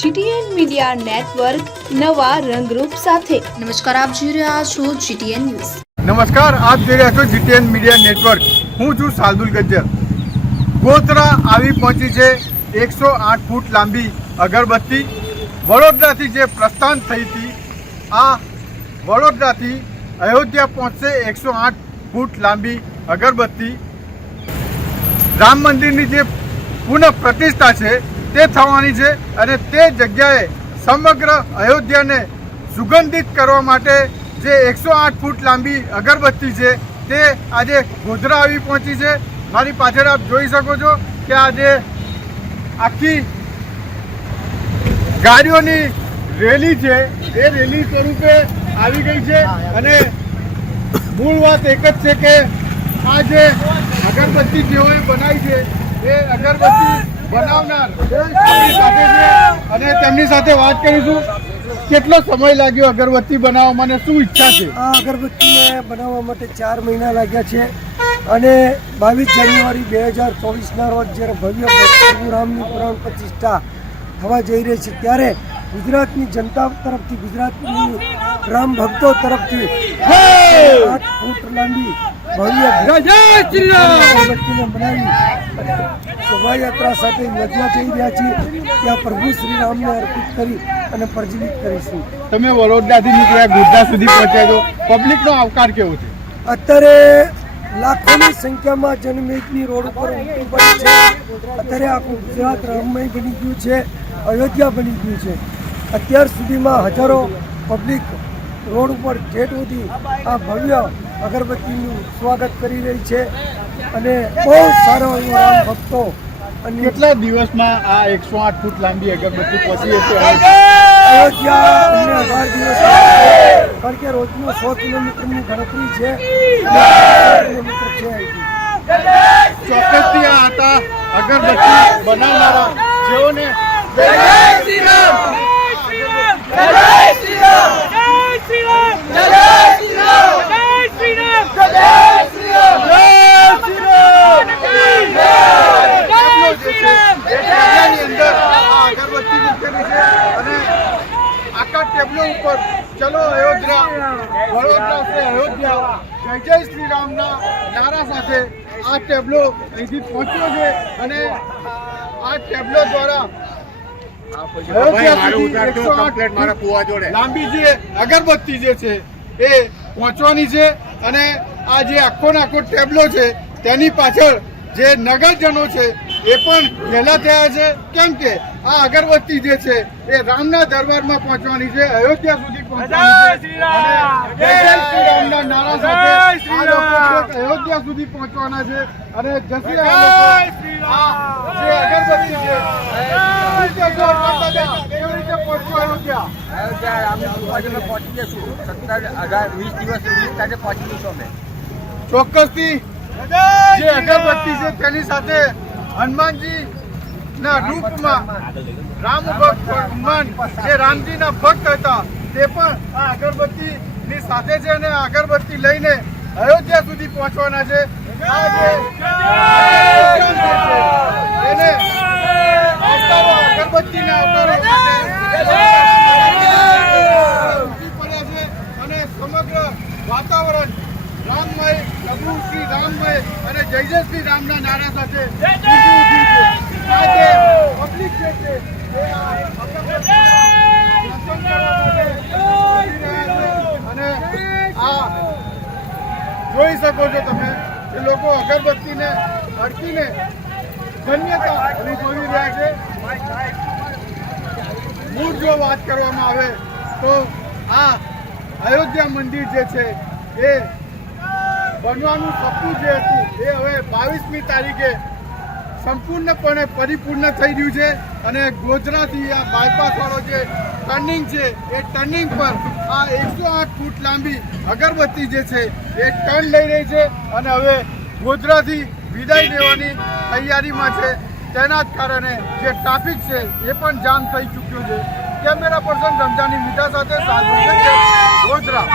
GTN media network નવા રંગરૂપ સાથે। નમસ્કાર, આપ જોઈ રહ્યા છો જીટીએન ન્યૂઝ। નમસ્કાર, આપ જોઈ રહ્યા છો જીટીએન મીડિયા નેટવર્ક। હું છું શાર્દુલ ગજ્જર। ગોધરા આવી પહોંચી છે 108 ફૂટ લાંબી અગરબત્તી। વડોદરાથી જે પ્રસ્થાન થઈ હતી, આ વડોદરાથી અયોધ્યા પહોંચશે 108 ફૂટ લાંબી અગરબત્તી। રામ મંદિરની જે પુનઃ પ્રતિષ્ઠા છે તે થવાની છે અને તે જગ્યાએ સમગ્ર અયોધ્યાને સુગંધિત કરવા માટે જે 108 ફૂટ લાંબી અગરબત્તી છે તે આજે ગોધરા આવી પહોંચી છે। મારી પાછળ આપ જોઈ શકો છો કે આજે આખી ગાડીઓની રેલી છે, એ રેલી સ્વરૂપે આવી ગઈ છે અને મૂળ વાત એક જ છે કે આ જે અગરબત્તી જેઓએ બનાવી છે એ અગરબત્તી બનાવનાર આપણી સાથે છે અને તેમની સાથે વાત કરીશું। કેટલો સમય લાગ્યો અગરબત્તી બનાવવામાં અને શું ઈચ્છા છે? આ અગરબત્તીને બનાવવા માટે 4 મહિના લાગ્યા છે અને 22 જાન્યુઆરી 2024ના રોજ જ્યારે ભવ્ય પ્રભુ રામની પ્રાણ પ્રતિષ્ઠા થવા જઈ રહી છે ત્યારે ગુજરાતની જનતા તરફથી, ગુજરાતની રામ ભક્તો તરફથી 8 ફૂટ લાંબી ભવ્ય અગરબત્તીને બનાવી શોભાયાત્રા સાથે યોજવા જઈ રહ્યા છીએ। ત્યાં પ્રભુ શ્રી રામને અર્પિત કરી અને પ્રજ્વલિત કરીશું। તમે વડોદરાથી નીકળ્યા, ગોધરા સુધી પહોંચ્યા છો, પબ્લિકનો આવકાર કેવો છે? અત્યારે લાખોની સંખ્યામાં જનમેદની રોડ ઉપર ઉમટી પડી છે। અત્યારે આખું ગુજરાત રામમય બની ગયું છે, અયોધ્યા બની ગયું છે। અત્યાર સુધીમાં હજારો પબ્લિક રોડ ઉપર ઠેઠ સુધી આ ભવ્ય અગરબત્તીનું સ્વાગત કરી રહી છે અને બહુ સારો એવો રામ ભક્તો અને કેટલા દિવસમાં આ 108 ફૂટ લાંબી અગરબત્તી પહોંચી હશે અયોધ્યા? અમને 18 દિવસ લાગશે, કારણ કે રોજનું 100 કિલોમીટરની ગણતરી છે અને 100 કિલોમીટર છે અહીંથી। ચોક્કસથી આ હતા અગરબત્તી બનાવનારા જેઓને આખા ટેબલો ઉપર ચલો અયોધ્યા, વડોદરા સે અયોધ્યા, જય જય શ્રી રામના નારા સાથે આ ટેબલો અહીંથી પહોંચ્યો છે અને આ ટેબલો દ્વારા લાંબી જે અગરબત્તી જે છે એ પહોંચવાની છે અને આ જે આખો ને આખો ટેબલો છે તેની પાછળ જે નગરજનો છે એ પણ વહેલા થયા છે, કેમ કે આ અગરબત્તી જે છે એ રામના દરબારમાં પહોંચવાની છે, અયોધ્યા સુધી પહોંચવાની છે અને જય જય શ્રી રામના નારા સાથે આ લોકો અયોધ્યા સુધી પહોંચવાના છે અને જશે આ જે અગરબત્તી છે કેવી રીતે પહોંચવાનું? ત્યાં અયોધ્યા રામની સુવાજમાં પહોંચી જશું। 17-20 દિવસ પહોંચી જશું અમે ચોક્કસથી। જે અગરબત્તી છે તેની સાથે હનુમાનજી ના રૂપમાં રામ ભક્ત હનુમાન જે રામજીના ભક્ત હતા તે પણ આ અગરબત્તી ની સાથે છે અને આ અગરબત્તી લઈને અયોધ્યા સુધી પહોંચવાના છે। આ જે એને આવકારો, અગરબત્તીને આવકારો પડે છે અને સમગ્ર વાતાવરણ રામમય, પ્રભુ શ્રી રામમય અને જય જય શ્રી રામના નારા સાથે આજે પબ્લિક જે છે એ અને આ જોઈ શકો છો તમે કે લોકો અગરબત્તીને અડકીને ધન્યતા અનુભવી રહ્યા છે। મૂળ જો વાત કરવામાં આવે તો આ અયોધ્યા મંદિર જે છે એ બનવાનું સપનું જે હતું એ હવે 22મી તારીખે સંપૂર્ણપણે પરિપૂર્ણ થઈ રહ્યું છે અને ગોધરાથી આ બાયપાસ વાળો જે ટર્નિંગ છે એ ટર્નિંગ પર આ 108 ફૂટ લાંબી અગરબત્તી જે છે એ ટર્ન લઈ રહી છે અને હવે ગોધરાથી વિદાય લેવાની તૈયારીમાં છે। તેના જ કારણે જે ટ્રાફિક છે એ પણ જામ થઈ ચૂક્યો છે। કેમેરા પર્સન રમજાની મીઠા સાથે ગોધરા।